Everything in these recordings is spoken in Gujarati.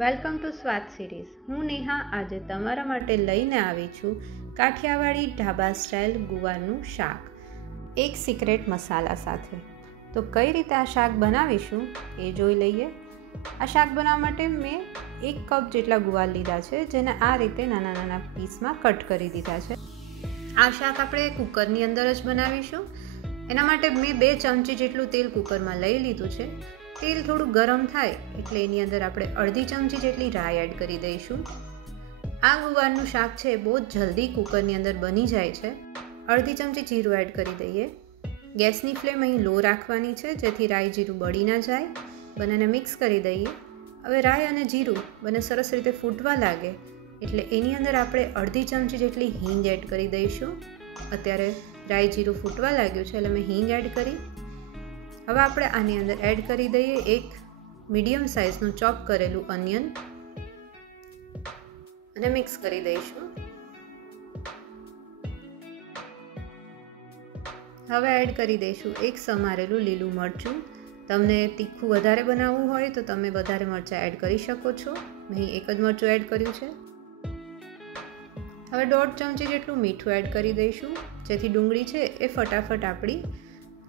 વેલકમ ટુ સ્વાદ સિરીઝ। હું નેહા આજે તમારા માટે લઈને આવી છું કાઠિયાવાડી ઢાબા સ્ટાઇલ ગુવારનું શાક એક સિક્રેટ મસાલા સાથે। તો કઈ રીતે આ શાક બનાવીશું એ જોઈ લઈએ। આ શાક બનાવવા માટે મેં 1 કપ જેટલા ગુવાર લીધા છે, જેને આ રીતે નાના નાના પીસમાં કટ કરી દીધા છે। આ શાક આપણે કુકરની અંદર જ બનાવીશું। એના માટે મેં 2 ચમચી જેટલું તેલ કુકરમાં લઈ લીધું છે। તેલ થોડું ગરમ થાય એટલે એની અંદર આપણે અડધી ચમચી જેટલી રાઈ એડ કરી દઈશું। આ ગુવારનું શાક છે બહુ જલ્દી કુકરની અંદર બની જાય છે। અડધી ચમચી જીરું એડ કરી દઈએ। ગેસની ફ્લેમ અહીં લો રાખવાની છે જેથી રાઈ જીરું બળી ના જાય। બંનેને મિક્સ કરી દઈએ। હવે રાઈ અને જીરું બંને સરસ રીતે ફૂટવા લાગે એટલે એની અંદર આપણે અડધી ચમચી જેટલી હિંગ એડ કરી દઈશું। અત્યારે રાઈ જીરું ફૂટવા લાગ્યું છે એટલે મેં હિંગ એડ કરી। હવે આપણે આની અંદર એડ કરી દઈએ 1 મીડિયમ સાઇઝનું ચોપ કરેલું ઓનિયન અને મિક્સ કરી દઈશું। હવે એડ કરી દઈશું 1 સમારેલું લીલું મરચું। તમને તીખું વધારે બનાવવું હોય તો તમે વધારે મરચાં એડ કરી શકો છો। મેં 1 જ મરચું એડ કર્યું છે। હવે 1.5 ચમચી જેટલું મીઠું એડ કરી દઈશું જેથી ડુંગળી છે એ ફટાફટ આપણી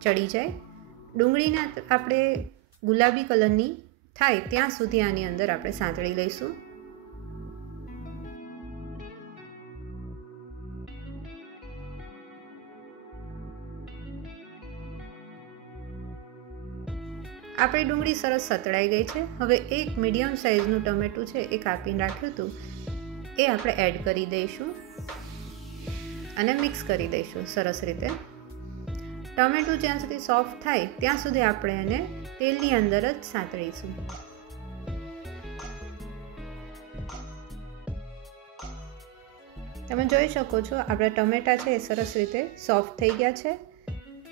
ચડી જાય। ડુંગળીને આપણે ગુલાબી કલરની થાય ત્યાં સુધી આની અંદર આપણે સાંતળી લઈશું। આપણી ડુંગળી સરસ સતળાઈ ગઈ છે। હવે 1 મીડિયમ સાઇઝનું ટમેટું છે એ કાપીને રાખ્યું હતું એ આપણે એડ કરી દઈશું અને મિક્સ કરી દઈશું સરસ રીતે। ટમેટું જ્યાં સુધી સોફ્ટ થાય ત્યાં સુધી આપણે એને તેલની અંદર જ સાંતળીશું। તમે જોઈ શકો છો આપણા ટમેટા છે એ સરસ રીતે સોફ્ટ થઈ ગયા છે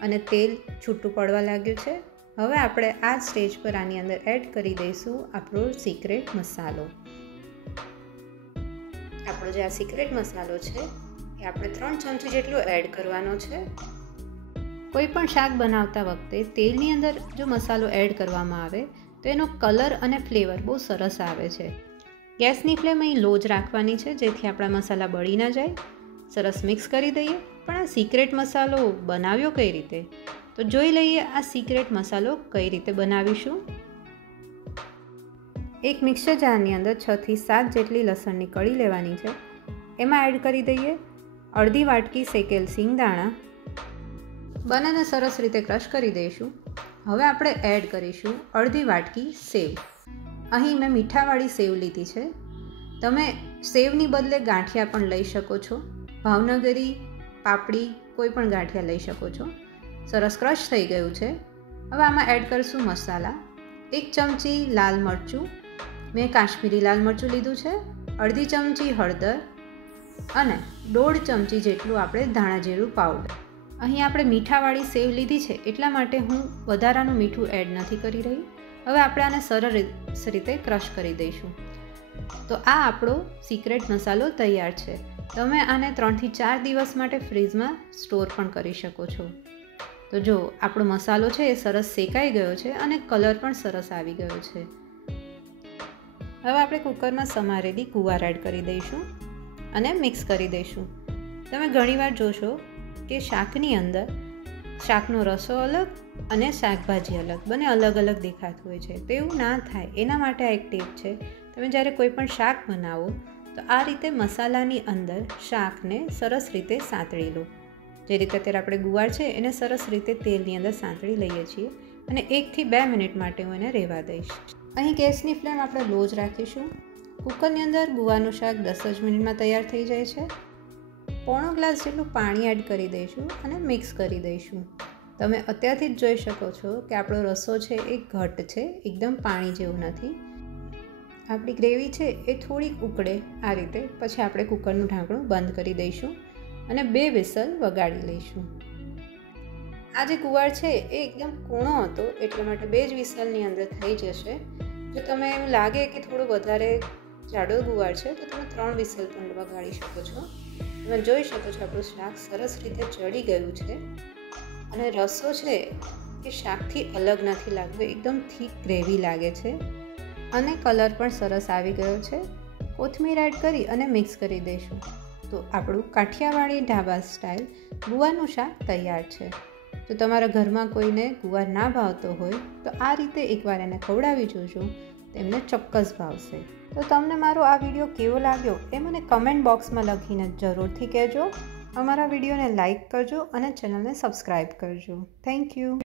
અને તેલ છૂટું પડવા લાગ્યું છે। હવે આપણે આ સ્ટેજ પર આની અંદર એડ કરી દઈશું આપણો સિક્રેટ મસાલો। આપણો જે આ સિક્રેટ મસાલો છે એ આપણે 3 ચમચી જેટલો એડ કરવાનો છે। કોઈ પણ શાક બનાવતા વખતે તેલની અંદર જો મસાલો એડ કરવામાં આવે તો એનો કલર અને ફ્લેવર બહુ સરસ આવે છે। ગેસની ફ્લેમ અહીં લો જ રાખવાની છે જેથી આપણા મસાલા બળી ના જાય। સરસ મિક્સ કરી દઈએ। પણ આ સિક્રેટ મસાલો બનાવ્યો કઈ રીતે તો જોઈ લઈએ આ સિક્રેટ મસાલો કઈ રીતે બનાવીશું। એક મિક્સર જારની અંદર 6 થી 7 જેટલી લસણની કળી લેવાની છે। એમાં એડ કરી દઈએ અડધી વાટકી શેકેલ સિંગદાણા। બંનેને સરસ રીતે ક્રશ કરી દઈશું। હવે આપણે એડ કરીશું અડધી વાટકી સેવ। અહીં મેં મીઠાવાળી સેવ લીધી છે। તમે સેવની બદલે ગાંઠિયા પણ લઈ શકો છો। ભાવનગરી પાપડી કોઈ પણ ગાંઠિયા લઈ શકો છો। સરસ ક્રશ થઈ ગયું છે। હવે આમાં એડ કરીશું મસાલા। 1 ચમચી લાલ મરચું, મેં કાશ્મીરી લાલ મરચું લીધું છે। અડધી ચમચી હળદર અને 1.5 ચમચી જેટલું આપણે ધાણા જીરું પાવડર। અહીં આપણે મીઠાવાળી સેવ લીધી છે એટલા માટે હું વધારાનું મીઠું એડ નથી કરી રહી। હવે આપણે આને સરસ રીતે ક્રશ કરી દઈશું। તો આ આપણો સિક્રેટ મસાલો તૈયાર છે। તમે આને 3 થી 4 દિવસ માટે ફ્રીજમાં સ્ટોર પણ કરી શકો છો। તો જો આપણો મસાલો છે એ સરસ શેકાઈ ગયો છે અને કલર પણ સરસ આવી ગયો છે। હવે આપણે કુકરમાં સમારેલી ગુવાર એડ કરી દઈશું અને મિક્સ કરી દઈશું। તમે ઘણીવાર જોશો કે શાકની અંદર શાકનો રસો અલગ અને શાકભાજી અલગ બંને અલગ અલગ દેખાતું હોય છે। તો એવું ના થાય એના માટે આ એક ટીપ છે। તમે જ્યારે કોઈ પણ શાક બનાવો તો આ રીતે મસાલાની અંદર શાકને સરસ રીતે સાંતળી લો। જે રીતે અત્યારે આપણે ગુવાર છે એને સરસ રીતે તેલની અંદર સાંતળી લઈએ છીએ અને 1 થી 2 મિનિટ માટે હું એને રહેવા દઈશ। અહીં ગેસની ફ્લેમ આપણે લો જ રાખીશું। કુકરની અંદર ગુવારનું શાક 10 જ મિનિટમાં તૈયાર થઈ જાય છે। પોણો ગ્લાસ જેટલું પાણી એડ કરી દઈશું અને મિક્સ કરી દઈશું। તમે અત્યારથી જ જોઈ શકો છો કે આપણો રસો છે એ ઘટ છે, એકદમ પાણી જેવું નથી। આપણી ગ્રેવી છે એ થોડીક ઉકળે આ રીતે પછી આપણે કુકરનું ઢાંકણું બંધ કરી દઈશું અને 2 વિસલ વગાડી લઈશું। આ જે ગુવાર છે એ એકદમ કૂણો હતો એટલા માટે 2 જ વિસલની અંદર થઈ જશે। જો તમે એવું લાગે કે થોડો વધારે જાડો ગુવાર છે તો તમે 3 વિસલ પણ વગાડી શકો છો। તમે જોઈ શકો છો આપણું શાક સરસ રીતે ચડી ગયું છે અને રસો છે એ શાકથી અલગ નથી લાગતું, એકદમ થીક ગ્રેવી લાગે છે। અને કલર પણ સરસ આવી ગયો છે. કોથમીર એડ કરી અને મિક્સ કરી દઈશું. તો આપણું કાઠિયાવાડી ઢાબા સ્ટાઇલ ગુવારનું શાક તૈયાર છે. જો તમારા ઘરમાં કોઈને ગુવાર ના ભાવતો હોય તો આ રીતે એકવાર એને ખવડાવી જોજો, તેમને ચોક્કસ ભાવશે. તો તમને મારો આ વિડીયો કેવો લાગ્યો એ મને કમેન્ટ બોક્સમાં લખીને જરૂરથી કહેજો. અમારા વિડીયોને લાઇક કરજો અને ચેનલને સબસ્ક્રાઈબ કરજો. Thank you.